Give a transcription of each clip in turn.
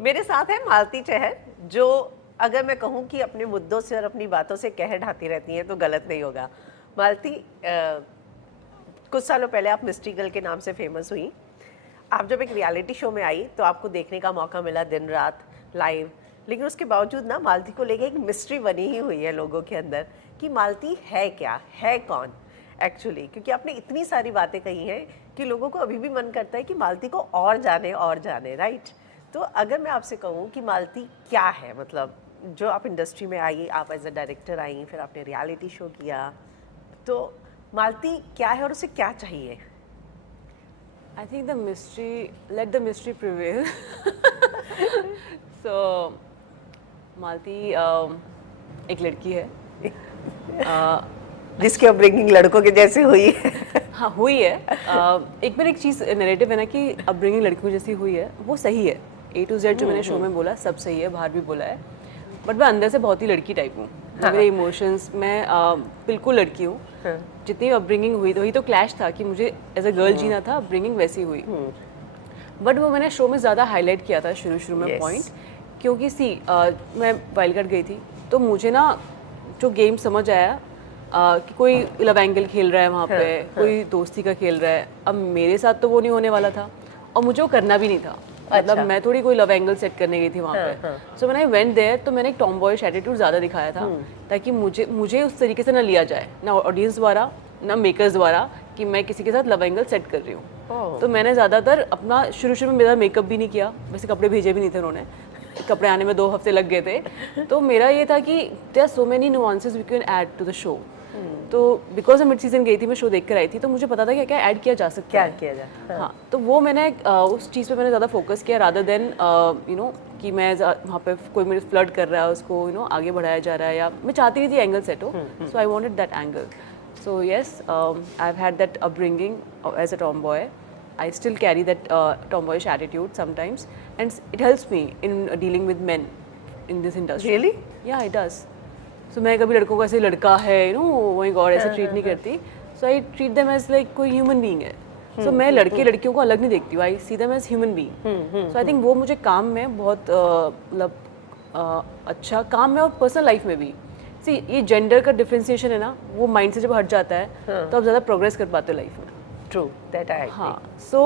मेरे साथ है मालती चहर, जो अगर मैं कहूँ कि अपने मुद्दों से और अपनी बातों से कह ढाती रहती हैं तो गलत नहीं होगा। मालती, कुछ सालों पहले आप मिस्ट्री गर्ल के नाम से फेमस हुई। आप जब एक रियलिटी शो में आई तो आपको देखने का मौका मिला दिन रात लाइव, लेकिन उसके बावजूद ना मालती को लेके एक मिस्ट्री बनी ही हुई है लोगों के अंदर कि मालती है क्या, है कौन एक्चुअली, क्योंकि आपने इतनी सारी बातें कही हैं कि लोगों को अभी भी मन करता है कि मालती को और जाने, राइट। तो अगर मैं आपसे कहूँ कि मालती क्या है, मतलब जो आप इंडस्ट्री में आई, आप एज अ डायरेक्टर आई, फिर आपने रियलिटी शो किया, तो मालती क्या है और उसे क्या चाहिए? I think the mystery, let the mystery prevail. So, मालती एक लड़की है। जिसकी अपब्रिंगिंग लड़कों के जैसे हुई है। हाँ हुई है। एक मेरा एक चीज़ नैरेटिव है ना कि अपब्रिंगिंग लड़कियों जैसी हुई है, वो सही है। A to Z जो मैंने शो में बोला सब सही है, बाहर भी बोला है। बट मैं अंदर से बहुत ही लड़की टाइप हूँ। हाँ। मेरे इमोशंस, मैं बिल्कुल लड़की हूँ। हाँ। जितनी अपब्रिंगिंग हुई वही तो क्लैश था कि मुझे एज अ गर्ल जीना था, अपब्रिंगिंग वैसी हुई। बट वो मैंने शो में ज़्यादा हाईलाइट किया था शुरू में पॉइंट, क्योंकि मैं वाइल्ड कार्ड गई थी तो मुझे ना जो गेम समझ आया कि कोई लव एंगल खेल रहा है वहाँ पे, कोई दोस्ती का खेल रहा है। अब मेरे साथ तो वो नहीं होने वाला था और मुझे वो करना भी नहीं था। मतलब मैं थोड़ी कोई लव एंगल सेट करने गई थी वहाँ पे। सो मैंने वेंट देयर तो मैंने एक टॉम बॉयिश एटीट्यूड ज़्यादा दिखाया था ताकि मुझे उस तरीके से ना लिया जाए, ना ऑडियंस द्वारा ना मेकर्स द्वारा, कि मैं किसी के साथ लव एंगल सेट कर रही हूँ। तो मैंने ज़्यादातर अपना शुरू में मेरा मेकअप भी नहीं किया, वैसे कपड़े भेजे भी नहीं थे उन्होंने, कपड़े आने में 2 हफ्ते लग गए थे। तो मेरा ये था कि there are so many nuances we can add to the show. तो बिकॉज मैं मिड सीजन गई थी, मैं शो देख कर आई थी, तो मुझे पता था क्या क्या ऐड किया जा सकता है, किया जाए। हाँ। तो वो मैंने उस चीज़ पे मैंने ज़्यादा फोकस किया रादर देन कि मैं वहाँ पे कोई मेरे फ्लर्ट कर रहा है उसको आगे बढ़ाया जा रहा है, या मैं चाहती नहीं थी एंगल सेट हो। So I wanted that angle. So yes, I've had that upbringing as a tomboy. I still carry that tomboyish attitude sometimes, and it helps me in dealing with men in this industry. Really? Yeah, it does. So मैं कभी लड़कों को ऐसे लड़का है, oh my God, ऐसे treat नहीं करती. So I treat them as like कोई human being है. So मैं लड़कियों को अलग नहीं देखती हूँ. I see them as human being. So I think वो मुझे काम में बहुत मतलब अच्छा, काम में और पर्सनल लाइफ में भी. ये जेंडर का डिफरेंशिएशन है ना, वो माइंड से जब हट जाता है तो आप ज़्यादा प्रोग्रेस कर पाते हो लाइफ में। True, that I. हाँ, सो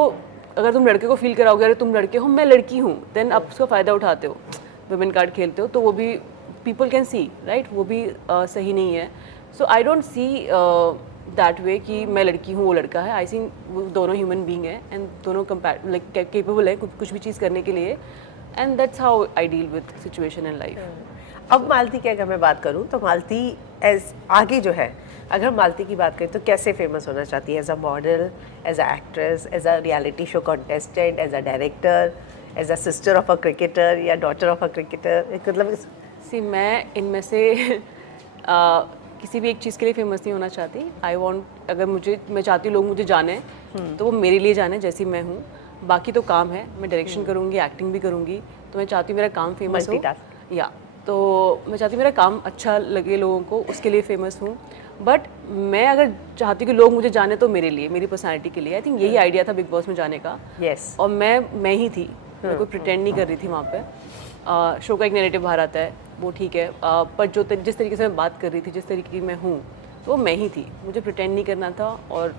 अगर तुम लड़के को फील कराओगे अरे तुम लड़के हो मैं लड़की हूँ, देन आप उसका फ़ायदा उठाते हो, वुमेन कार्ड खेलते हो, तो वो भी पीपल कैन सी, राइट, वो भी सही नहीं है। So I don't see that way कि मैं लड़की हूँ वो लड़का है। आई थिंक वो दोनों ह्यूमन बींग है एंड दोनों लाइक केपेबल है कुछ भी चीज़ करने के लिए, and that's how I deal with situation in life. अब मालती की अगर मैं बात करूं तो मालती एज आगे जो है, अगर मालती की बात करें तो कैसे फेमस होना चाहती है? As a model, as a actress, as a reality show contestant, as a director, as a sister of a cricketer या डॉटर ऑफ अ क्रिकेटर? मतलब मैं इनमें से किसी भी एक चीज़ के लिए फेमस नहीं होना चाहती। आई वॉन्ट, अगर मैं चाहती हूँ लोग मुझे जाने तो वो मेरे लिए जाने जैसी मैं हूँ। बाकी तो काम है, मैं डायरेक्शन करूँगी, एक्टिंग भी करूँगी, तो मैं चाहती हूँ मेरा काम फेमस हो। या तो मैं चाहती हूँ मेरा काम अच्छा लगे लोगों को, उसके लिए फेमस हूँ। बट मैं अगर चाहती हूँ कि लोग मुझे जाने तो मेरे लिए, मेरी पर्सनैलिटी के लिए। आई थिंक यही आइडिया था बिग बॉस में जाने का। और मैं ही थी, मैं कोई प्रिटेंड नहीं कर रही थी वहाँ पे। शो का एक नैरेटिव बाहर आता है, वो ठीक है, पर जिस तरीके से मैं बात कर रही थी, जिस तरीके की मैं हूँ, तो वो मैं ही थी, मुझे प्रिटेंड नहीं करना था। और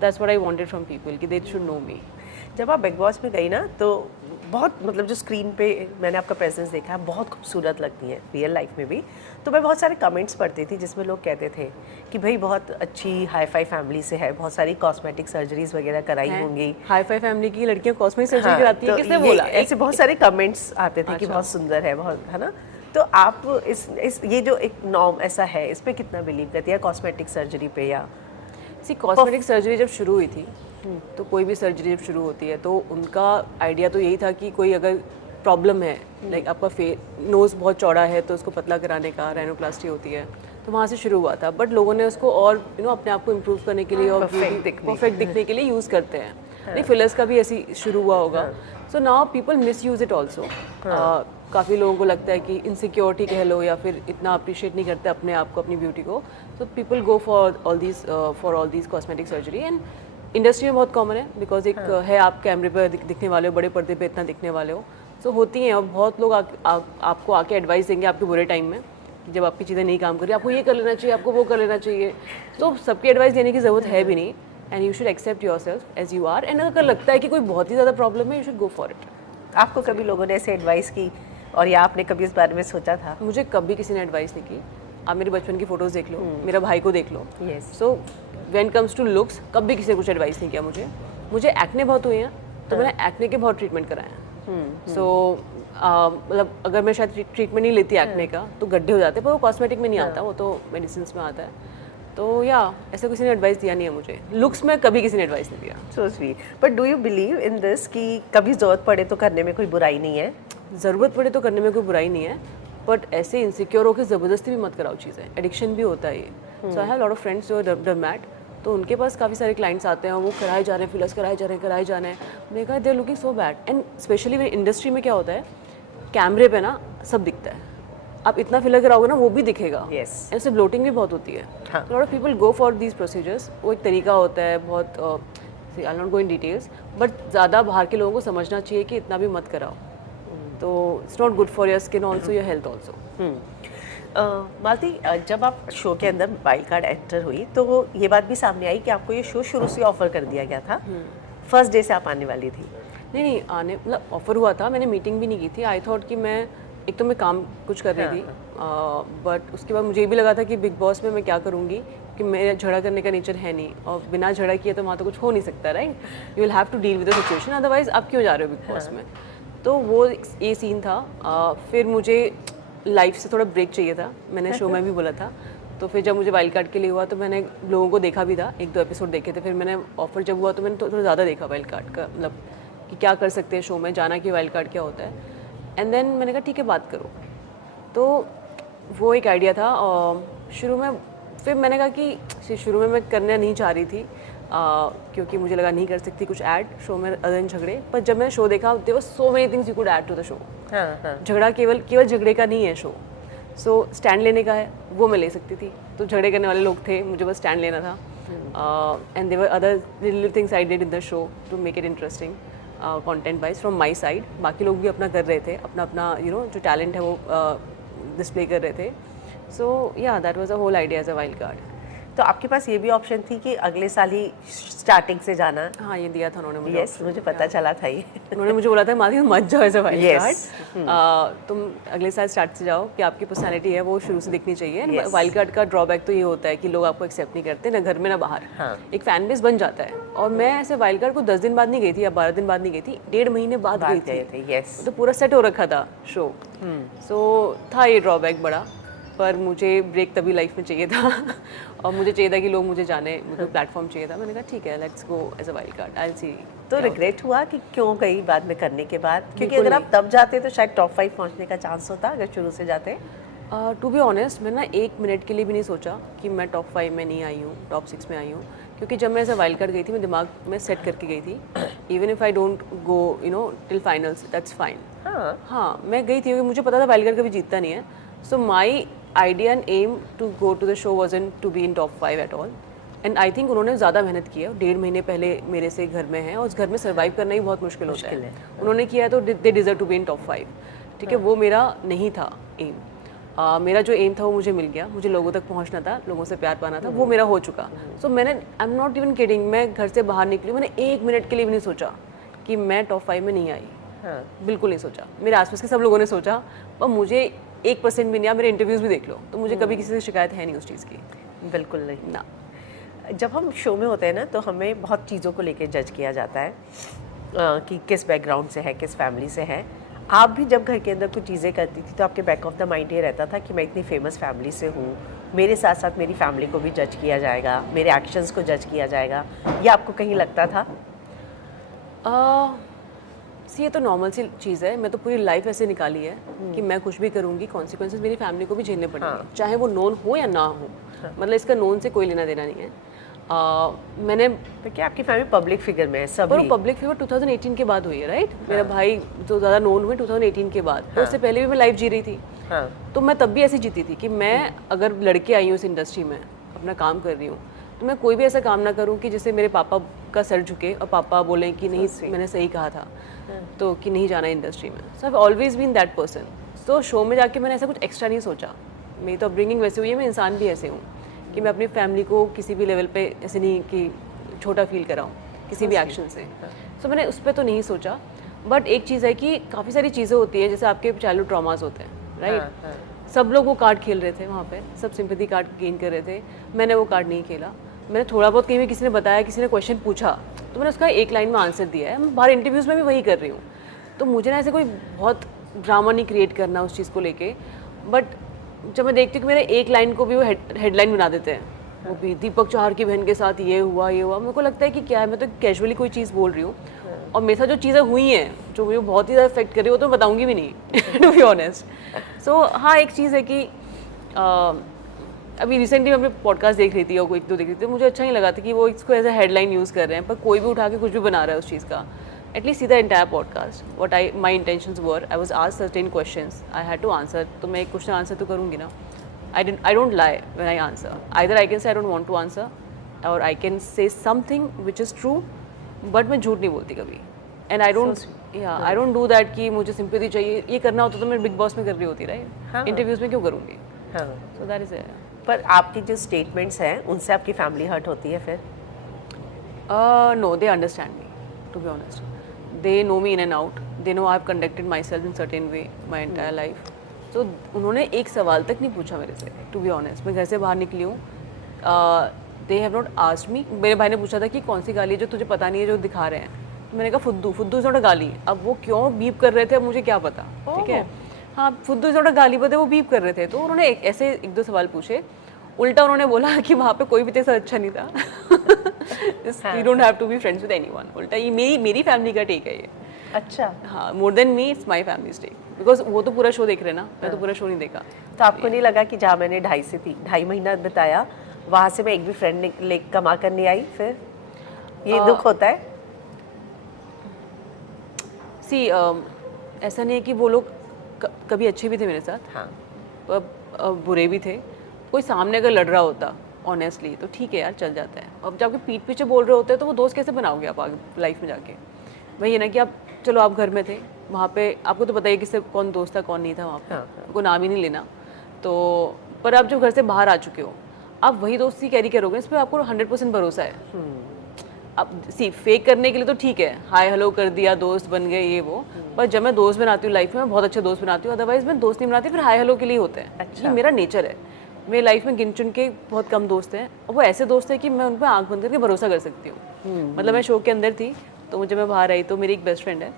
that's what I wanted from people कि दे शुड नो मी। जब आप बिग बॉस में गई ना तो बहुत, मतलब जो स्क्रीन पे मैंने आपका प्रेजेंस देखा है, बहुत खूबसूरत लगती है रियल लाइफ में भी। तो मैं बहुत सारे कमेंट्स पढ़ती थी जिसमें लोग कहते थे कि भाई बहुत अच्छी हाई फाई फैमिली से है, बहुत सारी कॉस्मेटिक सर्जरीज वगैरह कराई होंगी। हाई फाई फैमिली की लड़कियां कॉस्मेटिक सर्जरी कराती है? किसने बोला? ऐसे बहुत सारे कमेंट्स आते थे कि बहुत सुंदर है, बहुत, है ना। तो आप इस ये जो एक नॉर्म ऐसा है, इस पर कितना बिलीव करती है, कॉस्मेटिक सर्जरी पे? या कॉस्मेटिक सर्जरी जब शुरू हुई थी, तो कोई भी सर्जरी जब शुरू होती है तो उनका आइडिया तो यही था कि कोई अगर प्रॉब्लम है, लाइक आपका नोज़ बहुत चौड़ा है तो उसको पतला कराने का रैनोप्लास्टी होती है, तो वहाँ से शुरू हुआ था। बट लोगों ने उसको और अपने आप को इम्प्रूव करने के लिए और परफेक्ट दिखने के लिए यूज़ करते हैं। नहीं, फिलर्स का भी ऐसी शुरू हुआ होगा। So now people miss use it also. काफ़ी लोगों को लगता है कि इनसिक्योरिटी कह लो, या फिर इतना अप्रिशिएट नहीं करते अपने आप को, अपनी ब्यूटी को। So people go for all these cosmetic surgery, and industry में बहुत कॉमन है बिकॉज एक है, आप कैमरे पर दिखने वाले हो, बड़े पर्दे पे इतना दिखने वाले हो, सो होती हैं, और बहुत लोग आपको आके एडवाइस देंगे आपके बुरे टाइम में, जब आपकी चीज़ें नहीं काम कर रही, आपको ये कर लेना चाहिए, आपको वो कर लेना चाहिए। तो सबकी एडवाइस देने की ज़रूरत है भी नहीं, and you should accept yourself as you are. And अगर लगता है कि कोई बहुत ही ज़्यादा प्रॉब्लम है, you should go for it. आपको कभी लोगों ने ऐसे एडवाइस की और या आपने कभी इस बारे में सोचा था? मुझे कभी किसी ने एडवाइस नहीं की। आप मेरे बचपन की फ़ोटोज़ देख लो, मेरा भाई को देख लो। Yes. So when comes to looks, कभी किसी ने कुछ एडवाइस नहीं किया मुझे एक्ने बहुत हुए हैं, तो मैंने एक्ने के बहुत ट्रीटमेंट कराए हैं। सो मतलब अगर मैं शायद ट्रीटमेंट नहीं लेती एक्ने का तो गड्ढे हो जाते, पर वो कॉस्मेटिक में नहीं आता, वो तो मेडिसिन में आता है। तो या ऐसा किसी ने एडवाइस दिया नहीं है मुझे। लुक्स में कभी किसी ने एडवाइस नहीं दिया। So sweet. But do you believe in this कि कभी ज़रूरत पड़े तो करने में कोई बुराई नहीं है? ज़रूरत पड़े तो करने में कोई बुराई नहीं है, बट ऐसे इनसिक्योर होकर ज़बरदस्ती भी मत कराओ चीज़ें। एडिक्शन भी होता है ये। So I have lot of friends जो डरमैट, तो उनके पास काफ़ी सारे क्लाइंट्स आते हैं, वो कराए जा रहे हैं, फिलर्स कराए जा रहे हैं। मैंने कहा they are looking so bad. And specially industry में क्या होता है, कैमरे पे ना सब दिखता है, आप इतना फिलर कराओगे ना वो भी दिखेगा। Yes. एंड उससे ब्लोटिंग भी बहुत होती है। हाँ। Lot of people go for these procedures. वो एक तरीका होता है बहुत, I will not go in details, but ज़्यादा बाहर के लोगों को समझना चाहिए कि इतना भी मत कराओ। तो it's not good for your skin also, your health also. Malti, जब आप शो के अंदर वाइल्ड कार्ड एंटर हुई तो ये बात भी सामने आई कि आपको ये शो शुरू से ऑफर कर दिया गया था, फर्स्ट डे से आप आने वाली थी? नहीं, आने मतलब ऑफर हुआ था, मैंने मीटिंग भी नहीं की थी। आई थॉट कि मैं एक तो मैं काम कुछ कर रही थी, बट उसके बाद मुझे ये भी लगा था कि बिग बॉस में मैं क्या करूँगी, कि मेरा झगड़ा करने का नेचर है नहीं, और बिना झगड़ा किए तो वहाँ तो कुछ हो नहीं सकता, right? You will have to deal with the situation, otherwise आप क्यों जा रहे हो बिग बॉस में? तो वो ये सीन था। फिर मुझे लाइफ से थोड़ा ब्रेक चाहिए था, मैंने शो में भी बोला था। तो फिर जब मुझे वाइल्ड कार्ड के लिए हुआ तो मैंने लोगों को देखा भी था, 1-2 एपिसोड देखे थे। फिर मैंने ऑफर जब हुआ तो मैंने थोड़ा ज़्यादा देखा वाइल्ड कार्ड का, मतलब कि क्या कर सकते हैं शो में, जाना कि वाइल्ड कार्ड क्या होता है। एंड देन मैंने कहा ठीक है बात करो। तो वो एक आइडिया था शुरू में। फिर मैंने कहा कि शुरू में मैं करना नहीं चाह रही थी, क्योंकि मुझे लगा नहीं कर सकती कुछ ऐड शो में अदर देन झगड़े। पर जब मैंने शो देखा, there were so many things you could add to the show. झगड़ा केवल झगड़े का नहीं है शो। सो स्टैंड लेने का है, वो मैं ले सकती थी। तो झगड़े करने वाले लोग थे, मुझे बस स्टैंड लेना था। And there were other little things I did in the show to make it interesting content wise from my side. बाकी लोग भी अपना कर रहे थे, अपना अपना जो टैलेंट है वो डिस्प्ले कर रहे थे। So yeah that was a whole idea as a wild card. तो आपके पास ये भी ऑप्शन थी कि अगले साल ही स्टार्टिंग से जाना? हाँ, ये दिया था उन्होंने मुझे। यस, मुझे पता चला था ये। उन्होंने मुझे बोला था माधी तुम मत जाओ as a wild Yes. Card, तुम अगले साल स्टार्ट से जाओ, कि आपकी पर्सनालिटी है वो शुरू से दिखनी चाहिए। Yes. वाइल्ड कार्ड का ड्रॉबैक तो ये होता है कि लोग आपको एक्सेप्ट नहीं करते, ना घर में ना बाहर। हाँ। एक फैन बेस बन जाता है। और मैं ऐसे वाइल्ड कार्ड को 10 दिन बाद नहीं गई थी या 12 दिन बाद नहीं गई थी, 1.5 महीने बाद गई गए थी। थे। यस। तो पूरा सेट हो रखा था शो। सो था ये ड्रॉबैक बड़ा, पर मुझे ब्रेक तभी लाइफ में चाहिए था और मुझे चाहिए था कि लोग मुझे जाने, मुझे प्लेटफॉर्म चाहिए था। मैंने कहा ठीक है, let's go as a wild card, I will see. तो रिग्रेट हुआ कि क्यों गई बाद में करने के बाद? क्योंकि बिल्कुल अगर आप तब जाते तो शायद टॉप 5 पहुंचने का चांस होता, अगर शुरू से जाते। टू बी ऑनेस्ट, मैंने ना 1 मिनट के लिए भी नहीं सोचा कि मैं टॉप 5 में नहीं आई हूँ, टॉप 6 में आई हूँ। क्योंकि जब मैं ऐसे वाइल्ड कार्ड गई थी, मैं दिमाग में सेट करके गई थी, even if I don't go till finals, that's fine. हाँ, मैं गई थी क्योंकि मुझे पता था वाइल्ड कार्ड कभी जीतता नहीं है। So my idea and aim to go to the show wasn't to be in top 5 at all. And I think उन्होंने ज़्यादा मेहनत की है, 1.5 महीने पहले मेरे से घर में है, और उस घर में सर्वाइव करना ही बहुत मुश्किल होता है। उन्होंने किया है तो they deserve to be in top 5। ठीक है, वो मेरा नहीं था एम। मेरा जो एम था वो मुझे मिल गया, मुझे लोगों तक पहुंचना था, लोगों से प्यार पाना था, वो मेरा हो चुका। सो मैंने, I am not even kidding, मैं घर से बाहर निकली, मैंने 1 मिनट के लिए भी नहीं सोचा कि मैं टॉप 5 में नहीं आई। बिल्कुल नहीं सोचा। मेरे आसपास के सब लोगों ने सोचा, पर मुझे 1% भी नहीं। आप मेरे इंटरव्यूज़ भी देख लो, तो मुझे कभी किसी से शिकायत है नहीं उस चीज़ की। बिल्कुल नहीं ना। जब हम शो में होते हैं ना, तो हमें बहुत चीज़ों को लेके जज किया जाता है कि किस बैकग्राउंड से है, किस फैमिली से है। आप भी जब घर के अंदर कुछ चीज़ें करती थी तो आपके बैक ऑफ द माइंड ये रहता था कि मैं इतनी फेमस फैमिली से हूँ, मेरे साथ साथ मेरी फैमिली को भी जज किया जाएगा, मेरे एक्शंस को जज किया जाएगा, ये आपको कहीं लगता था? ये तो नॉर्मल सी चीज़ है। मैं तो पूरी लाइफ ऐसे निकाली है कि मैं कुछ भी करूँगी, कॉन्सिक्वेंसेस मेरी फैमिली को भी झेलने पड़ेंगे, चाहे वो नोन हो या ना हो। मतलब इसका नोन से कोई लेना देना नहीं है। मैंने तो क्या आपकी फैमिली पब्लिक फिगर में है? सब पर पब्लिक फिगर 2018 के बाद हुई है, राइट? मेरा भाई जो ज़्यादा नोन हुए 2018 के बाद, तो उससे पहले भी मैं लाइफ जी रही थी। तो मैं तब भी ऐसी जीती थी कि मैं अगर लड़के आई हूँ इस इंडस्ट्री में, अपना काम कर रही हूँ, तो मैं कोई भी ऐसा काम ना करूँ कि जिससे मेरे पापा का सर झुके और पापा बोले कि नहीं मैंने सही कहा था तो कि नहीं जाना इंडस्ट्री में. So I have always been that person. So show में जाके मैंने ऐसा कुछ एक्स्ट्रा नहीं सोचा. मेरी तो अपब्रिंगिंग वैसे हुई है, मैं इंसान भी ऐसे हूँ कि मैं अपनी फैमिली को किसी भी लेवल पे ऐसे नहीं कि छोटा फील कराऊँ किसी भी एक्शन से. सो मैंने उस पर तो नहीं सोचा. बट एक चीज़ है कि काफ़ी सारी चीज़ें होती हैं जैसे आपके चाइल्डहुड ट्रॉमास होते हैं, राइट. सब लोग वो कार्ड खेल रहे थे वहाँ पे, सब सिंपैथी कार्ड गेन कर रहे थे. मैंने वो कार्ड नहीं खेला. मैंने थोड़ा बहुत कहीं भी किसी ने बताया, किसी ने क्वेश्चन पूछा तो मैंने उसका एक लाइन में आंसर दिया है. मैं बाहर इंटरव्यूज़ में भी वही कर रही हूँ. तो मुझे ना ऐसे कोई बहुत ड्रामा नहीं क्रिएट करना उस चीज़ को लेके. बट जब मैं देखती हूँ कि मेरे एक लाइन को भी वो हेडलाइन बना देते हैं, वो भी दीपक चौहान की बहन के साथ ये हुआ, मेरे को लगता है कि क्या है, मैं तो कैजुअली कोई चीज़ बोल रही हूँ और मेरे साथ जो चीज़ें हुई हैं जो मुझे बहुत ही ज़्यादा इफेक्ट कर रही है वो तो मैं बताऊँगी भी नहीं टू बी ऑनेस्ट. सो हाँ, एक चीज़ है कि अभी रिसेंटली मैं अपने पॉडकास्ट देख रही थी और कोई एक दो देख रही थी, मुझे अच्छा नहीं लगा था कि वो इसको एज ए हेडलाइन यूज़ कर रहे हैं, पर कोई भी उठा के कुछ भी बना रहा है उस चीज़ का. At least see the entire podcast what my intentions were. I was asked certain questions, I had to answer. तो मैं एक क्वेश्चन आंसर तो करूँगी ना. I don't lie when I answer. Either I can say I don't want to answer, or I can say something which is true, but मैं झूठ नहीं बोलती कभी. And I don't do that कि मुझे sympathy चाहिए. ये करना होता तो मैं बिग बॉस में कर रही होती, right? इंटरव्यूज में क्यों करूँगी? So that is it. पर आपकी जो स्टेटमेंट्स हैं उनसे आपकी फैमिली हर्ट होती है फिर? No, they understand me. To be honest, they know me in and out. They know I've conducted myself in certain way my entire life. तो उन्होंने एक सवाल तक नहीं पूछा मेरे से. टू बी ऑनेस्ट, मैं घर से बाहर निकली हूँ, they have not asked me. मेरे भाई ने पूछा था कि कौन सी गाली है जो तुझे पता नहीं है जो दिखा रहे हैं. मैंने कहा फुद्दू. फुद्दू इज नॉट अ गाली. अब वो क्यों बीप कर रहे थे अब मुझे क्या पता, ठीक है. हाँ, फुद्दू इज नॉट अ गाली, बट वो बीप कर रहे थे. तो उन्होंने ऐसे एक दो सवाल पूछे. उल्टा उन्होंने बोला कि वहाँ पे कोई भी तेरे साथ अच्छा नहीं था. You don't have to be friends with anyone. उल्टा ये मेरी फैमिली का टेक है ये. अच्छा. हाँ, more than me it's my family take, because वो तो पूरा शो देख रहे हैं ना, मैं तो पूरा शो नहीं देखा. तो आपको नहीं लगा कि जहाँ मैंने 2.5 महीना बिताया वहाँ से मैं एक भी फ्रेंड ले कमा कर नहीं आई, फिर ये दुख होता है? सी ऐसा नहीं है कि वो लोग कभी अच्छे भी थे मेरे साथ, हाँ. बुरे भी थे. कोई सामने अगर लड़ रहा होता ऑनेस्टली तो ठीक है यार, चल जाता है. अब जब आपके पीठ पीछे बोल रहे होते हैं तो वो दोस्त कैसे बनाओगे आप आगे लाइफ में जाके? वही है ना कि आप चलो आप घर में थे, वहाँ पे आपको तो पता ही किससे कौन दोस्त था कौन नहीं था वहाँ पे. आपको नाम ही नहीं लेना. तो पर आप जब घर से बाहर आ चुके हो, आप वही दोस्ती कैरी करोगे, इस पर आपको 100% भरोसा है. अब सी फेक करने के लिए तो ठीक है, हाय हेलो कर दिया, दोस्त बन गए ये वो. पर जब मैं दोस्त बनाती हूँ लाइफ में, मैं बहुत अच्छे दोस्त बनाती हूँ. अदरवाइज मैं दोस्त नहीं बनाती, फिर हाय हेलो के लिए होते हैं. ये मेरा नेचर है. मेरी लाइफ में गिन चुन के बहुत कम दोस्त हैं, और वो ऐसे दोस्त हैं कि मैं उन पर आँख बंद करके भरोसा कर सकती हूँ. मतलब मैं शो के अंदर थी तो मुझे मैं बाहर आई तो मेरी एक बेस्ट फ्रेंड है,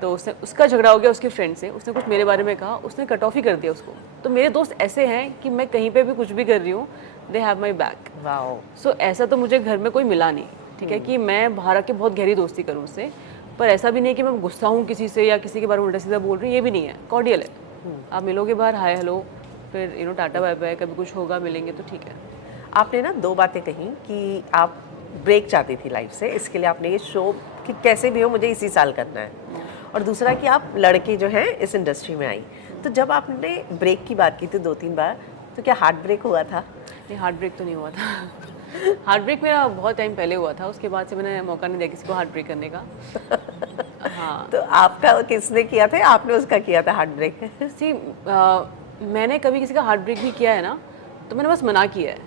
तो उसने उसका झगड़ा हो गया उसके फ्रेंड से. उसने कुछ मेरे बारे में कहा, उसने कट ऑफ ही कर दिया उसको. तो मेरे दोस्त ऐसे हैं कि मैं कहीं पे भी कुछ भी कर रही हूँ, they have my back. Wow. So ऐसा तो मुझे घर में कोई मिला नहीं, ठीक है, कि मैं बाहर आके बहुत गहरी दोस्ती करूँ उससे. पर ऐसा भी नहीं कि मैं गुस्सा हूँ किसी से या किसी के बारे में उल्टा सीधा बोल रही हूँ, ये भी नहीं है. कॉर्डियल है. आप मिलोगे बाहर, हाय हेलो, फिर टाटा बाय बाय, कभी कुछ होगा मिलेंगे तो ठीक है. आपने ना 2 बातें कही कि आप ब्रेक चाहती थी लाइफ से, इसके लिए आपने ये शो कि कैसे भी हो मुझे इसी साल करना है, और दूसरा कि आप लड़के जो हैं इस इंडस्ट्री में आई. तो जब आपने ब्रेक की बात की थी 2-3 बार, तो क्या हार्ट ब्रेक हुआ था? नहीं, हार्ट ब्रेक तो नहीं हुआ था. हार्ट ब्रेक मेरा बहुत टाइम पहले हुआ था, उसके बाद से मैंने मौका नहीं दिया किसी को हार्ट ब्रेक करने का. हाँ. तो आपका किसने किया था, आपने उसका किया था हार्ट ब्रेक? सी मैंने कभी किसी का हार्ट ब्रेक भी किया है ना, तो मैंने बस मना किया है.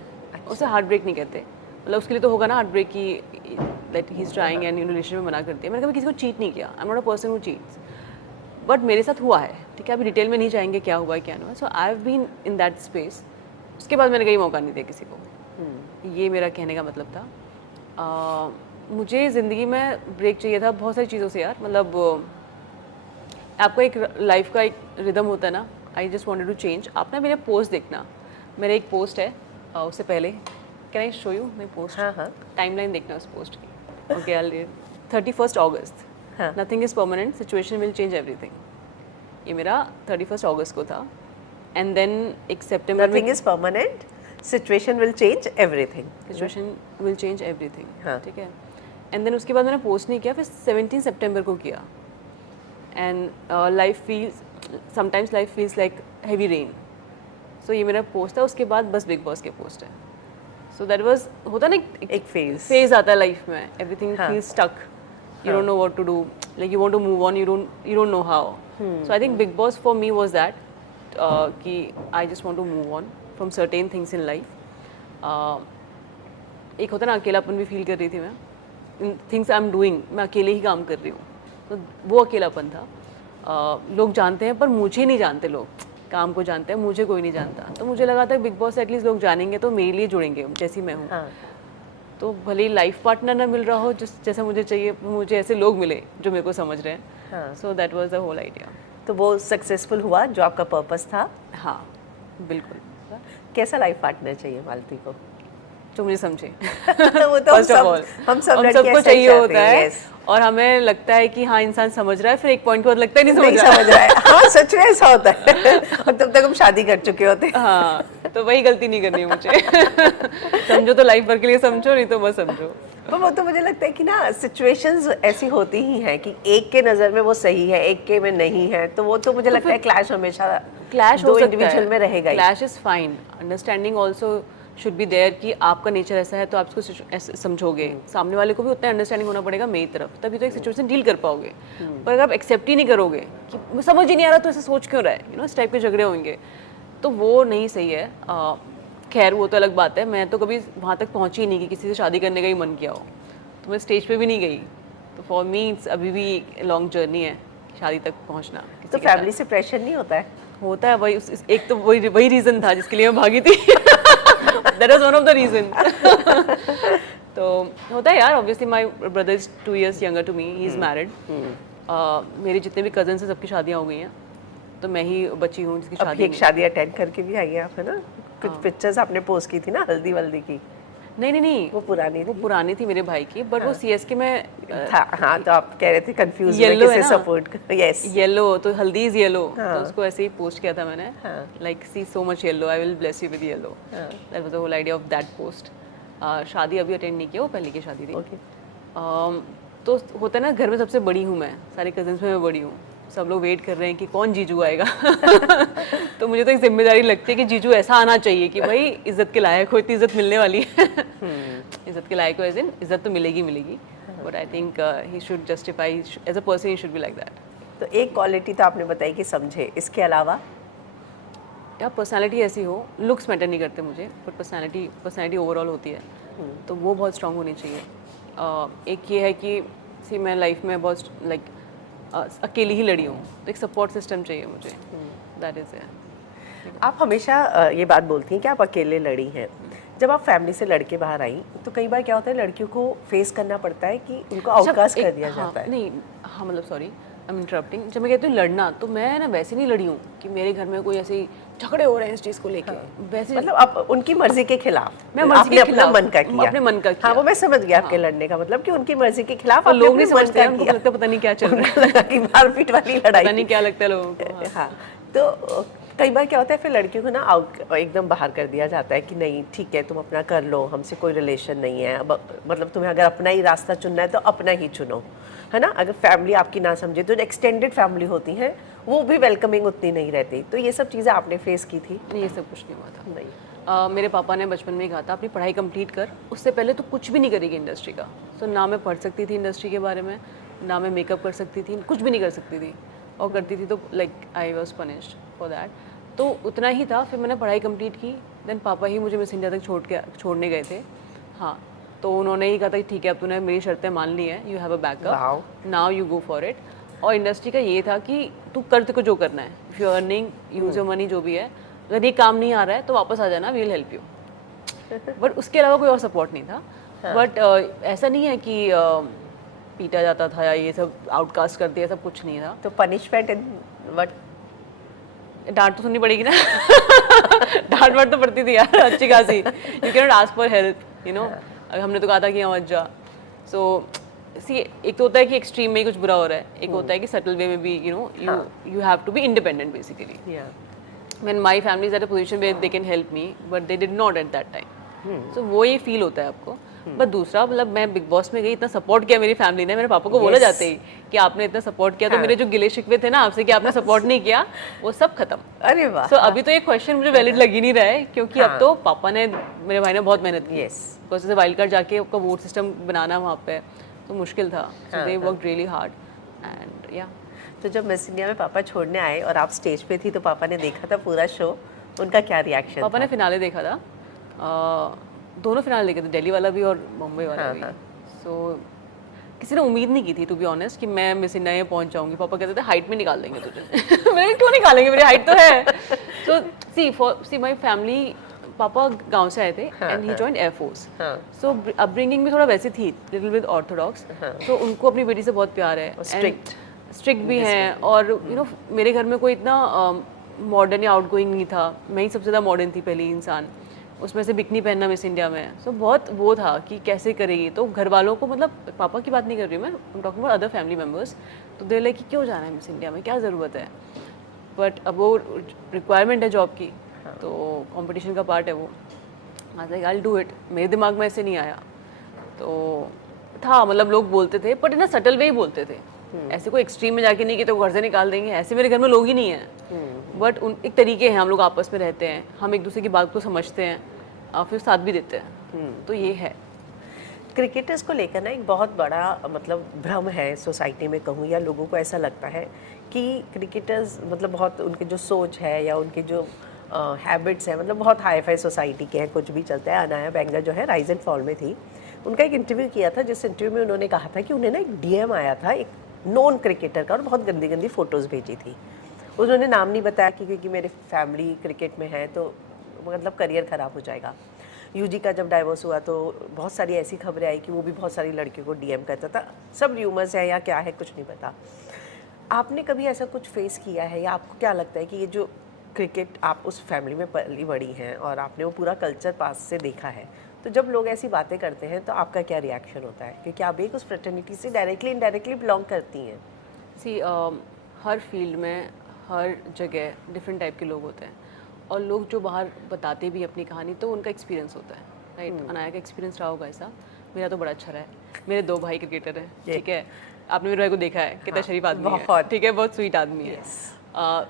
उसे हार्ट ब्रेक नहीं कहते. मतलब उसके लिए तो होगा ना हार्ट ब्रेक की that he is trying and relation में मना करती है. मैंने कभी किसी को चीट नहीं किया. I am not a person who cheats. But मेरे साथ हुआ है, ठीक है. अभी डिटेल में नहीं जाएंगे क्या हुआ क्या नहीं हुआ. So I have been in that space. उसके बाद मैंने कहीं मौका नहीं दिया किसी को. ये मेरा कहने का मतलब था. मुझे ज़िंदगी में ब्रेक चाहिए था बहुत सारी चीज़ों से यार. मतलब आपका एक लाइफ का एक रिदम होता है ना. I just wanted to change. आप ना मेरे पोस्ट देखना, मेरा एक पोस्ट है उससे पहले. Can I show you my post? हाँ. टाइमलाइन देखना उस पोस्ट की. Okay, I 31 August. Nothing is permanent, situation will change everything. ये मेरा 31 अगस्त को था. एंड देन एक सितंबर में, nothing is permanent, situation will change everything. Situation will change everything, हाँ. ठीक है. एंड देन उसके बाद मैंने पोस्ट नहीं किया, फिर 17 सितंबर को किया. And life feels sometimes life feels like heavy rain. So ये मेरा पोस्ट है. उसके बाद बस बिग बॉस के पोस्ट है. सो दैट वाज होता ना एक फेज। फेज आता है लाइफ में, एवरीथिंग हाँ. Feels stuck, you don't know what to do, like you want to move on, you don't know how. So I think Big Boss for me was that कि I just want to move on from certain things in life. एक होता है ना अकेलापन भी feel कर रही थी मैं, in things I am doing, मैं अकेले ही काम कर रही हूँ, तो वो अकेलापन था. लोग जानते हैं पर मुझे नहीं जानते, लोग काम को जानते हैं, मुझे कोई नहीं जानता. तो मुझे लगा था बिग बॉस एटलीस्ट लोग जानेंगे तो मेरे लिए जुड़ेंगे जैसी मैं हूँ. हाँ. तो भले ही लाइफ पार्टनर ना मिल रहा हो जैसा मुझे चाहिए, मुझे ऐसे लोग मिले जो मेरे को समझ रहे हैं. हाँ. So that was the whole idea. तो वो सक्सेसफुल हुआ जो आपका पर्पस था. हाँ बिल्कुल. कैसा लाइफ पार्टनर चाहिए मालती को? जो मुझे समझे. वो तो फर्स्ट ऑफ ऑल हम सब लड़के सबको ऐसा ही चाहिए चाहते होता हैं, है. yes. और हमें लगता है कि हाँ इंसान समझ रहा है, फिर एक पॉइंट के बाद लगता है नहीं नहीं समझ समझ रहा है. हाँ सच में ऐसा होता है. और तब तक हम शादी कर चुके होते हैं. हाँ तो वही गलती नहीं करनी है मुझे. समझो तो लाइफ भर के लिए समझो, नहीं तो बस समझो. पर वो तो मुझे लगता है कि ना सिचुएशंस ऐसी होती ही हैं कि एक के नज़र में वो सही है, एक के में नहीं है, तो वो तो मुझे लगता है क्लैश हमेशा क्लैश हो दो सकता इंडिविजुअल है, में रहेगा ही. Clash is fine, understanding also should be there कि आपका नेचर ऐसा है तो आप इसको ऐसे समझोगे, सामने वाले को भी उतना अंडरस्टैंडिंग होना पड़ेगा मेरी तरफ, तभी तो एक सिचुएशन डील कर पाओगे. पर अगर आप एक्सेप्ट ही नहीं करोगे कि मुझे समझ ही नहीं आ रहा तो ऐसे सोच क्यों रहा है, यू नो इस टाइप के झगड़े होंगे, तो वो नहीं सही है. खैर वो तो अलग बात है, मैं तो कभी वहाँ तक पहुँची ही नहीं कि किसी से शादी करने का ही मन किया हो, तो मैं स्टेज पे भी नहीं गई. तो फॉर मी इट्स अभी भी लॉन्ग जर्नी है शादी तक पहुँचना. तो फैमिली से प्रेशर नहीं होता है? होता है वही, एक तो वही रीज़न था जिसके लिए मैं भागी थी. That was one of the reason. तो होता है यार, obviously my brother is 2 years younger to me, he is married. मेरे जितने भी cousins हैं सबकी शादियाँ हो गई हैं, तो मैं ही बची हूँ जिसकी अब शादी एक शादी अटेंड करके भी आई है आप, है ना? कुछ पिक्चर्स आपने पोस्ट की थी ना हल्दी वल्दी की. नहीं वो पुरानी वो थी. पुरानी थी मेरे भाई की, बट वो CSK में था. हाँ तो आप कह रहे थे कंफ्यूज Yellow है किसे ना? सपोर्ट कर. यस. येलो, तो हल्दी इज येलो, तो उसको ऐसे ही पोस्ट किया था मैंने, हाँ. Like see so much yellow, I will bless you with yellow. That was the whole idea of that post. शादी अभी अटेंड नहीं किया, वो पहले की शादी थी. ओके. तो होता है ना, घर में सबसे बड़ी हूँ मैं, सारे कजन्स में मैं बड़ी हूँ, सब लोग वेट कर रहे हैं कि कौन जीजू आएगा. तो मुझे तो एक जिम्मेदारी लगती है कि जीजू ऐसा आना चाहिए कि भाई इज्जत के लायक हो, इतनी इज्जत मिलने वाली है. इज्जत के लायक हो एज इन इज्जत तो मिलेगी मिलेगी, but I think he should justify as a person, he should be like that. तो एक क्वालिटी तो आपने बताई कि समझे, इसके अलावा या पर्सनालिटी ऐसी हो, लुक्स मैटर नहीं करते मुझे, बट पर्सनालिटी ओवरऑल होती है, तो वो बहुत स्ट्रांग होनी चाहिए. एक ये है कि सी मैं लाइफ में बहुत लाइक अकेली ही लड़ी हूँ, तो एक सपोर्ट सिस्टम चाहिए मुझे. That is it. आप हमेशा ये बात बोलती हैं कि आप अकेले लड़ी हैं. जब आप फैमिली से लड़के बाहर आई तो कई बार क्या होता है लड़कियों को फेस करना पड़ता है कि उनको आउटकास्ट कर दिया जाता है. नहीं हाँ मतलब सॉरी आई एम इंटरप्टिंग. जब मैं कहती हूँ लड़ना, तो मैं ना वैसे नहीं लड़ी हूँ कि मेरे घर में कोई ऐसे झगड़े हो रहे हैं इस चीज़ को लेके. वैसे मतलब आप उनकी मर्जी के खिलाफ, मैं मर्जी के आपने अपना खिलाफ, मन का किया. अपने मन का किया. हाँ वो मैं समझ गया आपके लड़ने का मतलब कि उनकी मर्जी के खिलाफ और आपने लोग नहीं अपने मन समझते का हैं, उनको किया. लगता है पता नहीं क्या चल रहा है, उनको लगा कि मारपीट वाली लड़ाई. पता नहीं क्या लगता है लोगों को. हाँ तो कई बार क्या होता है फिर लड़कियों को ना एकदम बाहर कर दिया जाता है कि नहीं ठीक है तुम अपना कर लो, हमसे कोई रिलेशन नहीं है. अब मतलब तुम्हें अगर अपना ही रास्ता चुनना है तो अपना ही चुनो, है ना. अगर फैमिली आपकी ना समझे तो एक्सटेंडेड फैमिली होती हैं वो भी वेलकमिंग उतनी नहीं रहती. तो ये सब चीज़ें आपने फेस की थी? नहीं ये सब कुछ नहीं हुआ था. नहीं. मेरे पापा ने बचपन में ही कहा था अपनी पढ़ाई कंप्लीट कर, उससे पहले तो कुछ भी नहीं करेगी इंडस्ट्री का. तो ना मैं पढ़ सकती थी इंडस्ट्री के बारे में, ना मैं मेकअप कर सकती थी, कुछ भी नहीं कर सकती थी, और करती थी तो like I was punished for that. तो उतना ही था. फिर मैंने पढ़ाई कंप्लीट की, देन पापा ही मुझे मिस इंडिया तक छोड़ने गए थे. हाँ तो उन्होंने ही कहा था कि ठीक है अब तूने मेरी शर्तें मान ली हैं, you have a backup, now you go for it. और इंडस्ट्री का ये था कि तू कर तेरे को जो करना है, if you earning use your money, जो भी है. अगर ये काम नहीं आ रहा है तो वापस आ जाना, we will help you. But उसके अलावा कोई और सपोर्ट नहीं था. बट ऐसा नहीं है कि पीटा जाता था या ये सब आउटकास्ट कर दिया, सब कुछ नहीं था. तो पनिशमेंट इन व्हाट? डांट तो सुननी पड़ेगी ना. डांट वाट तो पड़ती थी यार अच्छी खासी. You can not ask for help, you know. हमने तो कहा था कि यहाँ मत जा. सो सी एक तो होता है कि एक्सट्रीम में ही कुछ बुरा हो रहा है, एक होता है कि सटल वे में भी you know you have to be independent basically. When my family is at a position where they can help me, but they did not at that time. So वो ये फील होता है आपको. But दूसरा मतलब मैं बिग बॉस में गई, इतना सपोर्ट किया मेरी फैमिली ने, मेरे पापा को बोला जाते ही कि आपने इतना सपोर्ट किया, तो मेरे जो गिले शिकवे थे ना आपसे कि आपने सपोर्ट नहीं किया, वो सब खत्म। अरे वाह। सो अभी तो ये क्वेश्चन मुझे वैलिड लग ही नहीं रहा है, क्योंकि अब तो पापा ने, मेरे भाई ने बहुत मेहनत की। Yes. बिकॉज जैसे वाइल्ड कार्ड जाके आपका वोट सिस्टम बनाना वहाँ पे तो मुश्किल था, so they work really hard and yeah. तो जब मिस इंडिया में पापा छोड़ने आए और आप स्टेज पे थी तो पापा ने देखा था पूरा शो, उनका क्या रिएक्शन पापा था? ने फिनाले देखा था, दोनों फिनाले देखे थे, दिल्ली वाला भी और मुंबई वाला भी। सो किसी ने उम्मीद नहीं की थी, टू बी ऑनेस्ट, कि मैं मिस इंडिया में पहुंच जाऊंगी। पापा कहते थे हाइट में निकाल देंगे तुझे। मैंने क्यों निकालेंगे, मेरी हाइट तो है। सो सी माई फैमिली, पापा गांव से आए थे and he joined air force, so upbringing भी थोड़ा वैसी थी, लिटिल विद ऑर्थोडॉक्स। तो उनको अपनी बेटी से बहुत प्यार है, स्ट्रिक्ट भी हैं, और यू नो मेरे घर में कोई इतना मॉडर्न या आउटगोइंग नहीं था, मैं ही सबसे ज़्यादा मॉडर्न थी पहली इंसान, उसमें से बिकनी पहनना मिस इंडिया में। सो बहुत वो था कि कैसे करेगी, तो घर वालों को, मतलब पापा की बात नहीं कर रही हूँ मैं, talking about other family members, तो दे लाइक कि क्यों जाना है मिस इंडिया में, क्या ज़रूरत है। बट अब वो रिक्वायरमेंट है जॉब की, तो कंपटीशन का पार्ट है वो। I like I do it. मेरे दिमाग में ऐसे नहीं आया, तो था मतलब लोग बोलते थे, बट इन सटल वे ही बोलते थे, ऐसे कोई एक्सट्रीम में जाके नहीं कि तो घर से निकाल देंगे, ऐसे मेरे घर में लोग ही नहीं हैं। बट उन एक तरीके हैं, हम लोग आपस में रहते हैं, हम एक दूसरे की बात को समझते हैं और फिर साथ भी देते हैं, तो ये है। क्रिकेटर्स को लेकर ना एक बहुत बड़ा मतलब भ्रम है सोसाइटी में कहूँ, या लोगों को ऐसा लगता है कि क्रिकेटर्स मतलब बहुत, उनकी जो सोच है या उनके जो हैबिट्स हैं, मतलब बहुत हाई फाई सोसाइटी के हैं, कुछ भी चलता है। अनाया बेंगा जो है राइज एंड फॉल में थी, उनका एक इंटरव्यू किया था, जिस इंटरव्यू में उन्होंने कहा था कि उन्हें ना एक डीएम आया था एक नॉन क्रिकेटर का, और बहुत गंदी गंदी फ़ोटोज़ भेजी थी। उन्होंने नाम नहीं बताया कि क्योंकि मेरे फैमिली क्रिकेट में है तो मतलब करियर ख़राब हो जाएगा। यूजी का जब डाइवोर्स हुआ तो बहुत सारी ऐसी खबरें आई कि वो भी बहुत सारी लड़कियों को डीएम करता था। सब र्यूमर्स है या क्या है कुछ नहीं पता। आपने कभी ऐसा कुछ फेस किया है, या आपको क्या लगता है कि ये जो क्रिकेट, आप उस फैमिली में पली बड़ी हैं और आपने वो पूरा कल्चर पास से देखा है, तो जब लोग ऐसी बातें करते हैं तो आपका क्या रिएक्शन होता है, क्योंकि आप एक उस फ्रेटर्निटी से डायरेक्टली इनडायरेक्टली बिलोंग करती हैं? सी हर फील्ड में, हर जगह डिफरेंट टाइप के लोग होते हैं, और लोग जो बाहर बताते भी अपनी कहानी, तो उनका एक्सपीरियंस होता है, राइट। अनाया का एक्सपीरियंस रहा होगा ऐसा, मेरा तो बड़ा अच्छा रहा है। मेरे 2 भाई क्रिकेटर हैं, ठीक है, आपने मेरे भाई को देखा है, कितना शरीफ आदमी है, ठीक है, बहुत स्वीट आदमी है।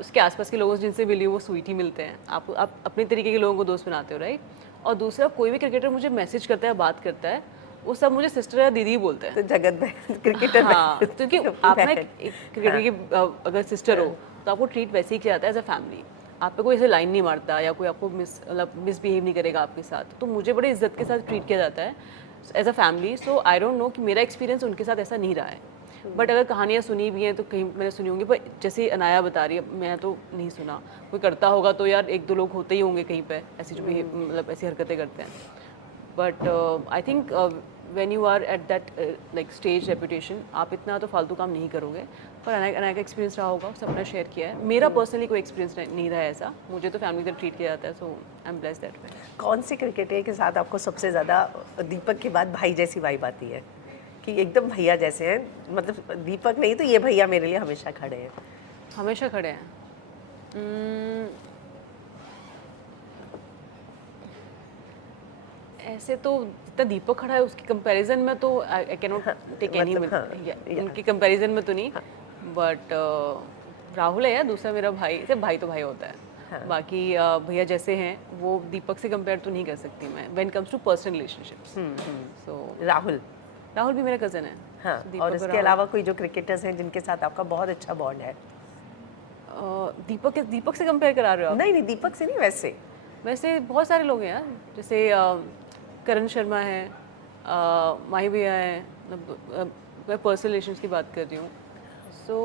उसके आसपास के लोगों जिनसे मिली वो स्वीट ही मिलते हैं, आप अपने तरीके के लोगों को दोस्त बनाते हो, राइट। और दूसरा, कोई भी क्रिकेटर मुझे मैसेज करता है, बात करता है, वो सब मुझे सिस्टर या दीदी ही बोलते हैं। तो जगत में क्रिकेटर, हाँ, क्योंकि आप ना एक क्रिकेटर की अगर सिस्टर हो तो आपको ट्रीट वैसे ही किया जाता है एज अ फैमिली, आप पे कोई ऐसे लाइन नहीं मारता या कोई आपको मिसबिहेव नहीं करेगा आपके साथ, तो मुझे बड़े इज्जत के साथ ट्रीट किया जाता है as a family. So I don't know कि मेरा एक्सपीरियंस उनके साथ ऐसा नहीं रहा है, बट अगर कहानियाँ सुनी भी हैं तो कहीं मैंने सुनी होंगी, पर जैसे अनाया बता रही है मैं तो नहीं सुना। कोई करता होगा तो यार 1-2 लोग होते ही होंगे कहीं पे ऐसी जो भी मतलब ऐसी हरकतें करते हैं, but I think when you are at that like stage reputation, आप इतना तो फालतू काम नहीं करोगे। पर अनाया का एक्सपीरियंस रहा होगा, उसने अपना शेयर किया है, मेरा पर्सनली कोई एक्सपीरियंस नहीं रहा है ऐसा, मुझे तो फैमिली की तरह ट्रीट किया जाता है, so I am blessed that way. कौन से क्रिकेटर के साथ आपको सबसे ज़्यादा दीपक के बाद भाई जैसी वाइब आती है, कि एकदम भैया जैसे हैं, मतलब दीपक नहीं तो ये भैया मेरे लिए हमेशा खड़े हैं? हमेशा खड़े हैं, ऐसे तो जितना दीपक खड़ा है उसकी कंपैरिजन में तो I can not take any, उनकी कंपैरिजन में तो नहीं, बट राहुल है या दूसरा मेरा भाई, सिर्फ भाई तो भाई होता है, बाकी भैया जैसे हैं वो दीपक से कंपेयर तो नहीं कर सकती मैं when comes to personal relationships. So Rahul भी मेरा कज़न है। हाँ, और इसके अलावा कोई जो क्रिकेटर्स हैं जिनके साथ आपका बहुत अच्छा बॉन्ड है? दीपक से कंपेयर करा रहे हो आप? नहीं, दीपक से नहीं, वैसे बहुत सारे लोग हैं यार, जैसे करण शर्मा है, माही भैया है, मतलब मैं पर्सनल रिलेशंस की बात कर रही हूँ। सो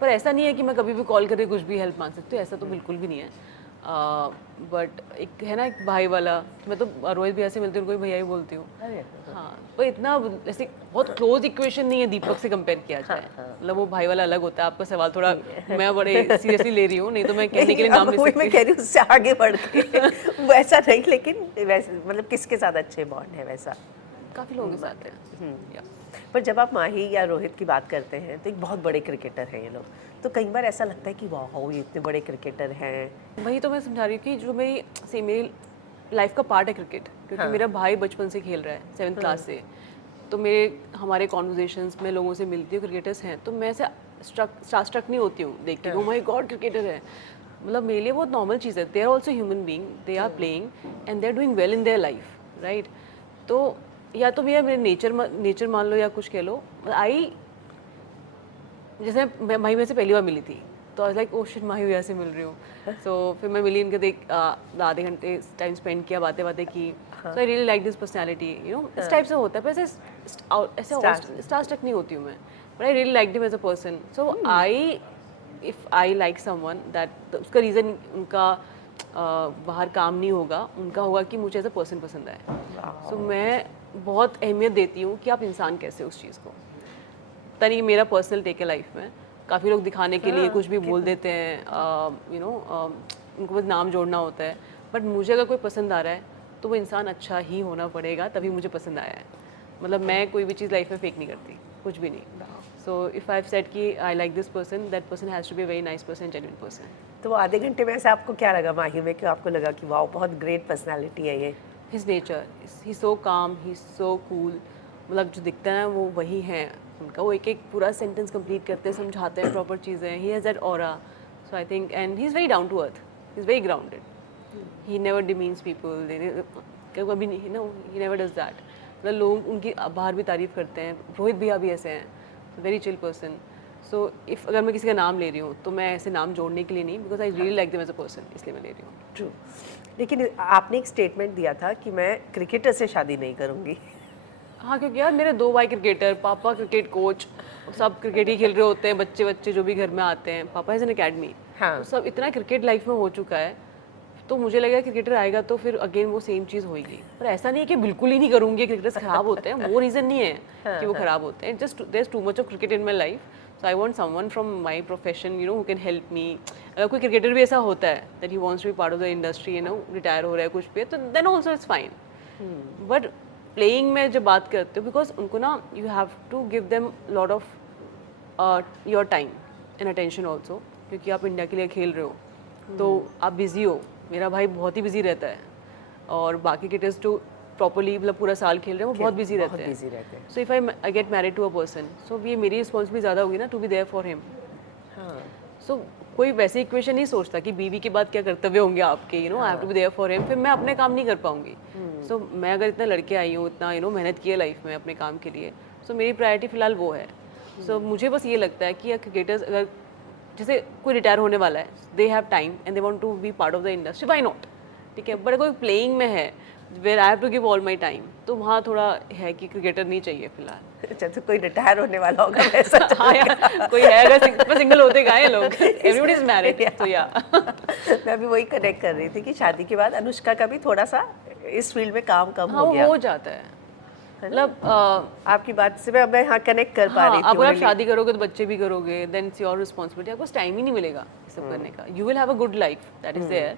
पर ऐसा नहीं है कि मैं कभी भी कॉल करके कुछ भी हेल्प मांग सकती हूँ, ऐसा तो बिल्कुल भी नहीं है। बट एक है ना एक भाई वाला, मैं तो रोहित भैया से मिलती हूँ, कोई भैया ही बोलती हूँ। हाँ, पर इतना ऐसे बहुत क्लोज इक्वेशन नहीं है दीपक से कंपेयर किया जाए, मतलब वो भाई वाला अलग होता है। आपका सवाल थोड़ा मैं बड़े सीरियसली ले रही हूँ, नहीं तो मैं कहने के लिए नाम ले सकती हूँ। मैं कह रही हूँ उससे आगे बढ़ के वैसा नहीं, लेकिन वैसे मतलब किसके साथ अच्छे बॉन्ड है? वैसा काफ़ी लोगों के साथ है। पर जब आप माही या रोहित की बात करते हैं तो एक बहुत बड़े क्रिकेटर हैं ये लोग, तो कई बार ऐसा लगता है कि वाह ये इतने बड़े क्रिकेटर हैं। वही तो मैं समझा रही हूँ कि जो मेरी लाइफ का पार्ट है क्रिकेट, क्योंकि मेरा भाई बचपन से खेल रहा है 7th क्लास से। तो हमारे कॉन्वर्जेशंस में लोगों से मिलती हूँ, क्रिकेटर्स हैं, तो मैं ऐसे स्ट्रक नहीं होती हूँ देख के, ओ माय गॉड क्रिकेटर है। मतलब मेरे लिए बहुत नॉर्मल चीज़ है। They are also human being, they are playing and they are doing well in their life, right. तो या तो भैया मेरे नेचर मान लो या कुछ कह लो। जैसे मैं माही में से पहली बार मिली थी, तो आई लाइक ओ शिट, माही भैया से मिल रही हूँ। सो फिर मैं मिली, इनके आधे घंटे टाइम स्पेंड किया, बातें किी। So I really like this personality, इस टाइप से होता है। पर ऐसे स्टार स्टक नहीं होती हूँ मैं, but I really like them as a person. So if I like someone that, उसका रीज़न उनका बाहर काम नहीं होगा, उनका होगा कि मुझे एज अ पर्सन पसंद आए। सो मैं बहुत अहमियत देती हूँ कि आप इंसान कैसे उस चीज़ को। पता नहीं, मेरा पर्सनल टेक है लाइफ में। काफ़ी लोग दिखाने के लिए कुछ भी बोल देते हैं, उनको बस नाम जोड़ना होता है। बट मुझे अगर कोई पसंद आ रहा है तो वो इंसान अच्छा ही होना पड़ेगा, तभी मुझे पसंद आया है। मतलब मैं कोई भी चीज़ लाइफ में फेक नहीं करती, कुछ भी नहीं। So if I have said कि I like this person, that person has to be very nice person, genuine person. तो वो आधे घंटे में ऐसे आपको क्या लगा माही में कि आपको लगा कि वाह बहुत ग्रेट पर्सनालिटी है ये? हिज नेचर, ही सो काम, ही सो कूल। मतलब जो दिखता है ना वो वही है उनका। वो एक एक पूरा सेंटेंस कंप्लीट करते हैं, समझाते हैं प्रॉपर चीज़ें। He has that aura. So I think, and he is very down to earth, he is very grounded. He never demeans people, कभी नहीं, ही नेवर डज दैट। मतलब लोग उनकी बाहर भी तारीफ़ करते हैं। रोहित भैया भी ऐसे हैं, very chill person. So if अगर मैं किसी का नाम ले रही हूँ तो मैं ऐसे नाम जोड़ने के लिए नहीं, because I really like them as a person, इसलिए मैं ले रही हूँ। ट्रू। लेकिन आपने एक स्टेटमेंट दिया था कि मैं क्रिकेटर से शादी नहीं करूंगी। हाँ, क्योंकि यार मेरे 2 भाई क्रिकेटर, पापा क्रिकेट कोच, सब क्रिकेट ही खेल रहे होते हैं। बच्चे जो भी घर में आते हैं, पापा इज़ एन अकेडमी। हाँ। तो सब इतना क्रिकेट लाइफ में हो चुका है, तो मुझे लगा क्रिकेटर आएगा तो फिर अगेन वो सेम चीज़ होगी। पर ऐसा नहीं है कि बिल्कुल ही नहीं करूँगी, क्रिकेटर्स खराब होते हैं, वो रीज़न नहीं है कि वो खराब होते हैं। Just there is too much of cricket in my life, so I want someone from my profession, who can help me. अगर कोई क्रिकेटर भी ऐसा होता है that he wants to be part of the industry, retire हो रहा है कुछ पे, तो then also it's fine. But playing में जब बात करते हो, बिकॉज उनको ना you have to give them lot of your time and attention also, क्योंकि आप इंडिया के लिए खेल रहे हो, तो आप बिज़ी हो। मेरा भाई बहुत ही बिजी रहता है, और बाकी क्रिकेटर्स जो प्रॉपरली मतलब पूरा साल खेल रहे हैं वो बहुत बिजी रहते हैं। So if I get married to a person, so ये मेरी रिस्पॉन्सिबिलिटी ज़्यादा होगी ना, to be there for him. So कोई वैसे इक्वेशन नहीं सोचता कि बीवी के बाद क्या कर्तव्य होंगे आपके, I have to be there for him, फिर मैं अपने काम नहीं कर पाऊंगी। सो मैं अगर इतना लड़के आई हूँ, इतना मेहनत की है लाइफ में अपने काम के लिए, सो मेरी प्रायोरिटी फिलहाल वो है। सो मुझे बस ये लगता है कि क्रिकेटर्स अगर जैसे कोई रिटायर होने वाला है, they have time and they want to be part of the industry, why not, ठीक है। बट कोई प्लेइंग में है where I have to give all my time, तो वहाँ थोड़ा है कि क्रिकेटर नहीं चाहिए फिलहाल। अच्छा, तो कोई रिटायर होने वाला होगा वैसा? हाँ यार, कोई है, अगर सिंगल होते गए लोग, एवरीबॉडी इज मैरिड, तो या मैं भी वही कनेक्ट कर रही थी कि शादी के बाद अनुष्का का भी थोड़ा सा इस फील्ड में काम कम हाँ, हो गया। हो जाता है। मतलब आपकी बात से मैं हाँ कनेक्ट कर पा रही थी। अगर आप शादी करोगे तो बच्चे भी करोगे, देन इट्स योर रिस्पॉन्सिबिलिटी। आपको टाइम ही नहीं मिलेगा ये सब करने का। You will have a good life, that is there,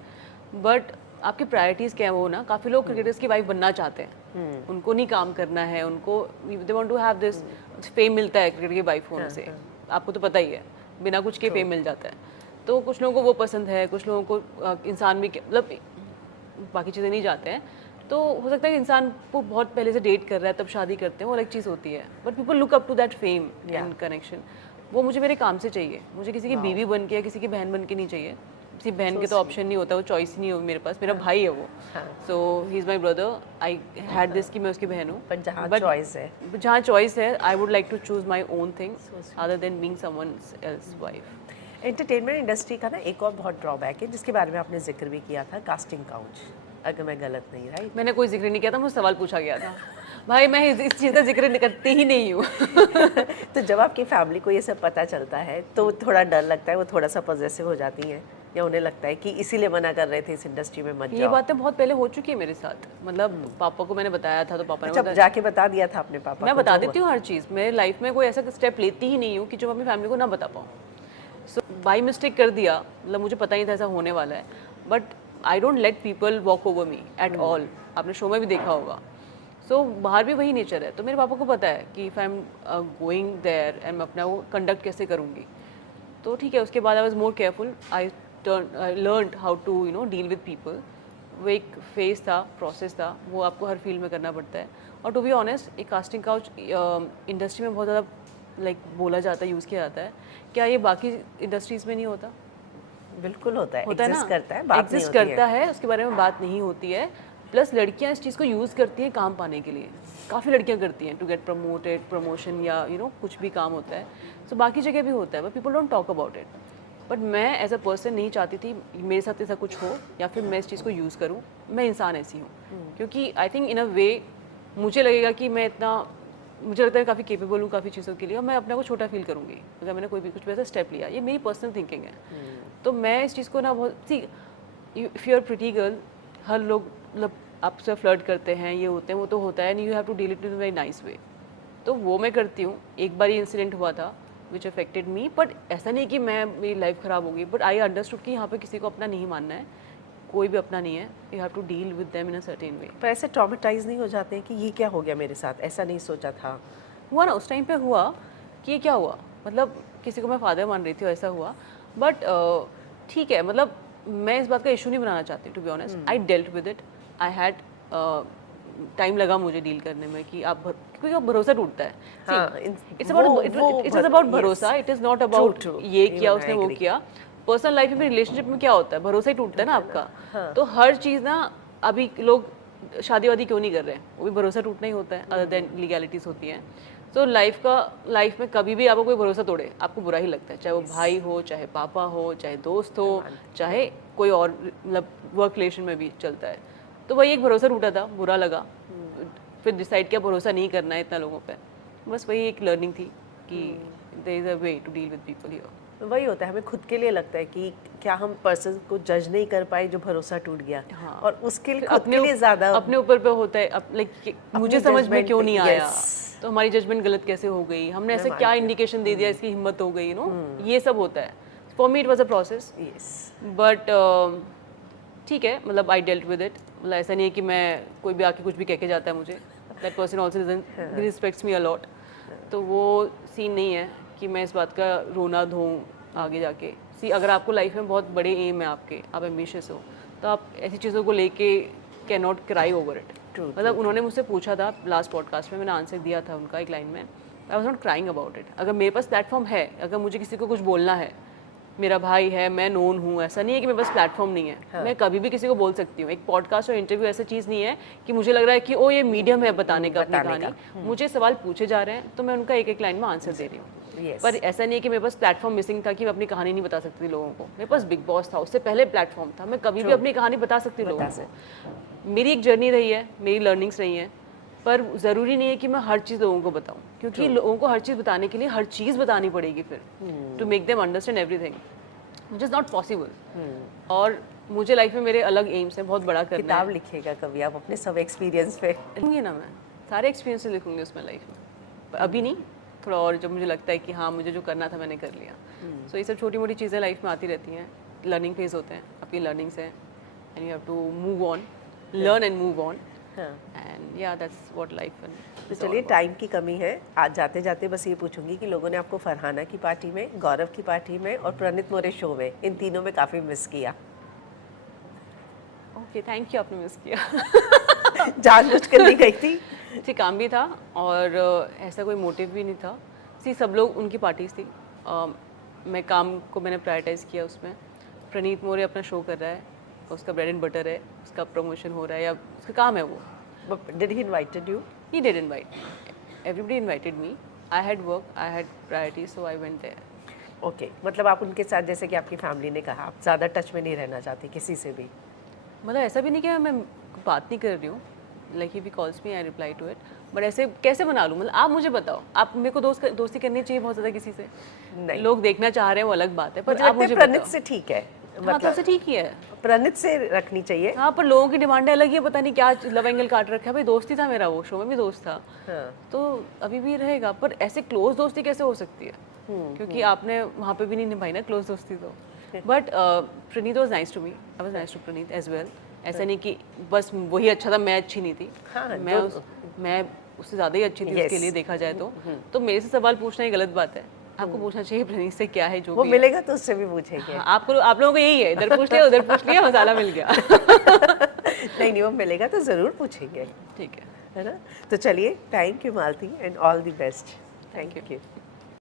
but आपकी प्रायोरिटीज़ क्या है वो ना। काफ़ी लोग क्रिकेटर्स की वाइफ बनना चाहते हैं, उनको नहीं काम करना है, उनको they want to have this fame मिलता है क्रिकेट की वाइफ होने से। आपको तो पता ही है, बिना कुछ के फेम मिल जाता है। तो कुछ लोगों को वो पसंद है, कुछ लोगों को इंसान भी मतलब बाकी चीज़ें नहीं जाते हैं। तो हो सकता है कि इंसान को बहुत पहले से डेट कर रहा है तब शादी करते हैं, वो अलग चीज़ होती है। But people look up to that fame and connection. वो मुझे मेरे काम से चाहिए, मुझे किसी की बीवी बन के या किसी की बहन बन के नहीं चाहिए। किसी बहन के तो ऑप्शन नहीं होता, वो चॉइस नहीं हो मेरे पास। मेरा भाई है वो, so he is my brother. I had this कि मैं उसकी बहन हूँ, पर जहाँ चॉइस है I would like to choose my own things other than being someone else wife. Entertainment industry का ना एक और बहुत ड्रॉबैक है जिसके बारे में आपने जिक्र भी किया था, कास्टिंग काउच, अगर मैं गलत नहीं, राइट? मैंने कोई जिक्र नहीं किया था, मुझे सवाल पूछा गया था। भाई मैं इस चीज़ का जिक्र करती ही नहीं हूँ। तो जब आपकी फैमिली को ये सब पता चलता है तो थोड़ा डर लगता है, वो थोड़ा सा पॉजेसिव हो जाती हैं, या उन्हें लगता है कि इसीलिए मना कर रहे थे इस इंडस्ट्री में मत जाओ? ये बातें बहुत पहले हो चुकी है मेरे साथ। मतलब पापा को मैंने बताया था तो पापा ने अच्छा, जाके बता दिया था अपने पापा मैं को? बता देती हूँ हर चीज़। मेरे लाइफ में कोई ऐसा स्टेप लेती ही नहीं हूँ कि जो मैं अपनी फैमिली को ना बता पाऊँ। सो बाई मिस्टेक कर दिया, मतलब मुझे पता नहीं था ऐसा होने वाला है, but I don't let people walk over me at all. आपने शो में भी देखा होगा। सो बाहर भी वही नेचर है। तो मेरे पापा को पता है कि if I am going there and मैं अपना वो कंडक्ट कैसे करूँगी, तो ठीक है। उसके बाद I was more careful. I learned how to deal with people. वो एक फेज था, प्रोसेस था, वो आपको हर फील्ड में करना पड़ता है। और टू बी ऑनेस्ट, एक कास्टिंग काउच इंडस्ट्री में बहुत ज़्यादा बोला जाता है, यूज़ किया जाता है। क्या ये बाकी इंडस्ट्रीज़ में नहीं होता? बिल्कुल होता है, होता है एग्जिस्ट ना, करता है, बात नहीं एग्जिस्ट होती है। करता है, उसके बारे में बात नहीं होती है। प्लस लड़कियां इस चीज़ को यूज़ करती हैं काम पाने के लिए, काफ़ी लड़कियां करती हैं टू गेट प्रमोटेड, प्रमोशन या कुछ भी काम होता है। सो बाकी जगह भी होता है, but people don't talk about it. But मैं एज अ पर्सन नहीं चाहती थी मेरे साथ ऐसा कुछ हो या फिर मैं इस चीज़ को यूज़ करूँ। मैं इंसान ऐसी हूँ, क्योंकि आई थिंक इन अ वे मुझे लगेगा कि मैं इतना, मुझे लगता है काफ़ी केपेबल हूँ काफ़ी चीज़ों के लिए, और मैं अपने को छोटा फील करूँगी अगर मैंने कोई भी कुछ वैसा स्टेप लिया। ये मेरी पर्सनल थिंकिंग है। तो मैं इस चीज़ को ना बहुत सी, if you are pretty girl, हर लोग मतलब आपसे फ्लर्ट करते हैं, ये होते हैं, वो तो होता है, and you have to deal it in very nice way. तो वो मैं करती हूँ। एक बार ये इंसिडेंट हुआ था विच अफेक्टेड मी, बट ऐसा नहीं कि मेरी लाइफ ख़राब हो गई, बट आई अंडरस्टूड कि यहाँ पे किसी को अपना नहीं मानना है, कोई भी अपना नहीं है। You have to deal with them in a certain way. पर ऐसे ट्रॉमेटाइज नहीं हो जाते हैं कि ये क्या हो गया मेरे साथ, ऐसा नहीं सोचा था? हुआ ना, उस टाइम पे हुआ कि ये क्या हुआ, मतलब किसी को मैं फादर मान रही थी, ऐसा हुआ। बट ठीक है, मतलब मैं इस बात का इशू नहीं बनाना चाहती, to be honest. I dealt with it. I had time लगा मुझे डील करने में कि क्योंकि अब भरोसा टूटता है। हाँ, it's about, it is about भरोसा, it is not about true. ये किया Even उसने I वो agree. किया। पर्सनल लाइफ में, रिलेशनशिप में क्या होता है, भरोसा ही टूटता है ना आपका। तो हर चीज़ ना, अभी लोग शादी वादी क्यों नहीं कर रहे हैं, वो भी भरोसा टूटना ही होता है, अदर देन लीगैलिटीज़ होती हैं। तो लाइफ में कभी भी आपको कोई भरोसा तोड़े, आपको बुरा ही लगता है, चाहे वो भाई हो, चाहे पापा हो, चाहे दोस्त हो, चाहे कोई और, मतलब वर्क रिलेशन में भी चलता है। तो वही एक भरोसा टूटा था, बुरा लगा। फिर डिसाइड किया भरोसा नहीं करना है इतना लोगों पे। बस वही एक लर्निंग थी कि there is a way to deal with people here. वही होता है, हमें खुद के लिए लगता है कि क्या हम पर्सन को जज नहीं कर पाए जो भरोसा टूट गया। हाँ। और उसके लिए फिर खुद के लिए ज़्यादा अपने ऊपर पे होता है, लाइक मुझे समझ में judgment, क्यों नहीं आया, yes. तो हमारी जजमेंट गलत कैसे हो गई, हमने ऐसे मैं क्या मानती हूँ। इंडिकेशन दे दिया, इसकी हिम्मत हो गई, ये सब होता है। For me it was a process, yes. But ठीक है, मतलब आई डेल्ट विद इट। मतलब ऐसा नहीं है कि मैं, कोई भी आके कुछ भी कह के जाता है मुझे, that person also respects me a lot. तो वो सीन नहीं है कि मैं इस बात का रोना धोऊं आगे जाके। सी, अगर आपको लाइफ में बहुत बड़े एम है आपके, आप एम्बिशियस हो, तो आप ऐसी चीज़ों को लेके can not cry over it. मतलब उन्होंने मुझसे पूछा था लास्ट पॉडकास्ट में, मैंने आंसर दिया था उनका एक लाइन में, I was not crying about it. अगर मेरे पास प्लेटफॉर्म है, अगर मुझे किसी को कुछ बोलना है, मेरा भाई है, मैं नोन हूँ, ऐसा नहीं है कि मेरे पास प्लेटफॉर्म नहीं है। हाँ। मैं कभी भी किसी को बोल सकती हूँ। एक पॉडकास्ट और इंटरव्यू ऐसा चीज़ नहीं है कि मुझे लग रहा है कि ओ ये मीडियम है बताने का अपनी कहानी। मुझे सवाल पूछे जा रहे हैं तो मैं उनका एक एक लाइन में आंसर दे रही हूँ। पर ऐसा नहीं है कि मेरे पास प्लेटफॉर्म मिसिंग था कि मैं अपनी कहानी नहीं बता सकती लोगों को। मेरे पास बिग बॉस था, उससे पहले प्लेटफॉर्म था, मैं कभी भी अपनी कहानी बता सकती लोगों को। मेरी एक जर्नी रही है, मेरी लर्निंग्स रही हैं, पर ज़रूरी नहीं है कि मैं हर चीज़ लोगों को बताऊं, क्योंकि लोगों को हर चीज़ बताने के लिए हर चीज़ बतानी पड़ेगी फिर, to make them understand everything, which is not possible. और मुझे लाइफ में मेरे अलग एम्स हैं, बहुत बड़ा करना है। किताब लिखिएगा कभी आप अपने सब एक्सपीरियंस पे? लिखूंगी ना, मैं सारे एक्सपीरियंस लिखूंगी उसमें लाइफ में, पर अभी नहीं, थोड़ा और जब मुझे लगता है कि हाँ मुझे जो करना था मैंने कर लिया। सो ये सब छोटी मोटी चीज़ें लाइफ में आती रहती हैं, लर्निंग फेज होते हैं, आपकी लर्निंग्स हैं, and you have to move on, learn and move on, and yeah that's what life. तो चलिए, टाइम की कमी है, आज जाते जाते बस ये पूछूंगी कि लोगों ने आपको फरहाना की पार्टी में, गौरव की पार्टी में और प्रणीत मोरे शो में, इन तीनों में काफ़ी मिस किया। ओके, थैंक यू, आपने मिस किया। जानबूझ कर नहीं गई थी? ठीक, काम भी था और ऐसा कोई मोटिव भी नहीं था। सी, सब लोग उनकी पार्टीज थी, मैं काम को मैंने प्रायोरिटाइज़ किया उसमें। प्रणीत मोरे अपना शो कर रहा है, उसका ब्रेड एंड बटर है, उसका प्रमोशन हो रहा है या उसका काम है वो। Did he invited you? He did invite me. Everybody invited me. I had work, I had priorities, so I went there. Okay, मतलब आप उनके साथ, जैसे कि आपकी फैमिली ने कहा, आप ज़्यादा टच में नहीं रहना चाहती किसी से भी? मतलब ऐसा भी नहीं कि मैं बात नहीं कर रही हूँ, like if he calls me I reply to it, but ऐसे कैसे बना लूँ? मतलब आप मुझे बताओ, आप मेरे को दोस्ती करनी चाहिए बहुत ज़्यादा किसी से? नहीं, लोग देखना चाह रहे हैं वो अलग बात है, पर मुझे आप लगता है मुझे प्रणीत बताओ। से ठीक है, हाँ, तो उससे ठीक ही है, प्रणीत से रखनी चाहिए। हाँ, पर लोगों की डिमांडें अलग ही है, पता नहीं क्या लव एंगल काट रखा है। भाई दोस्ती था मेरा, वो शो में भी दोस्त था, तो अभी भी रहेगा, पर ऐसे क्लोज दोस्ती कैसे हो सकती है? क्योंकि आपने वहाँ पे भी नहीं निभाई ना क्लोज दोस्ती। तो but Praneet was nice to me, I was nice to Praneet as well. ऐसा नहीं कि बस वही अच्छा था, मैं अच्छी नहीं थी। मैं उससे ज़्यादा ही अच्छी थी उसके लिए देखा जाए तो मेरे से सवाल पूछना ही गलत बात है। आपको पूछना चाहिए प्रणीत से क्या है जो वो भी मिलेगा तो उससे भी पूछेंगे। हाँ, आप लोगों को यही है, इधर पूछ लिया उधर पूछ लिया, मसाला मिल गया। नहीं नहीं, वो मिलेगा तो ज़रूर पूछेंगे, ठीक है। है ना। तो चलिए, thank you Malti and all the best. Thank you.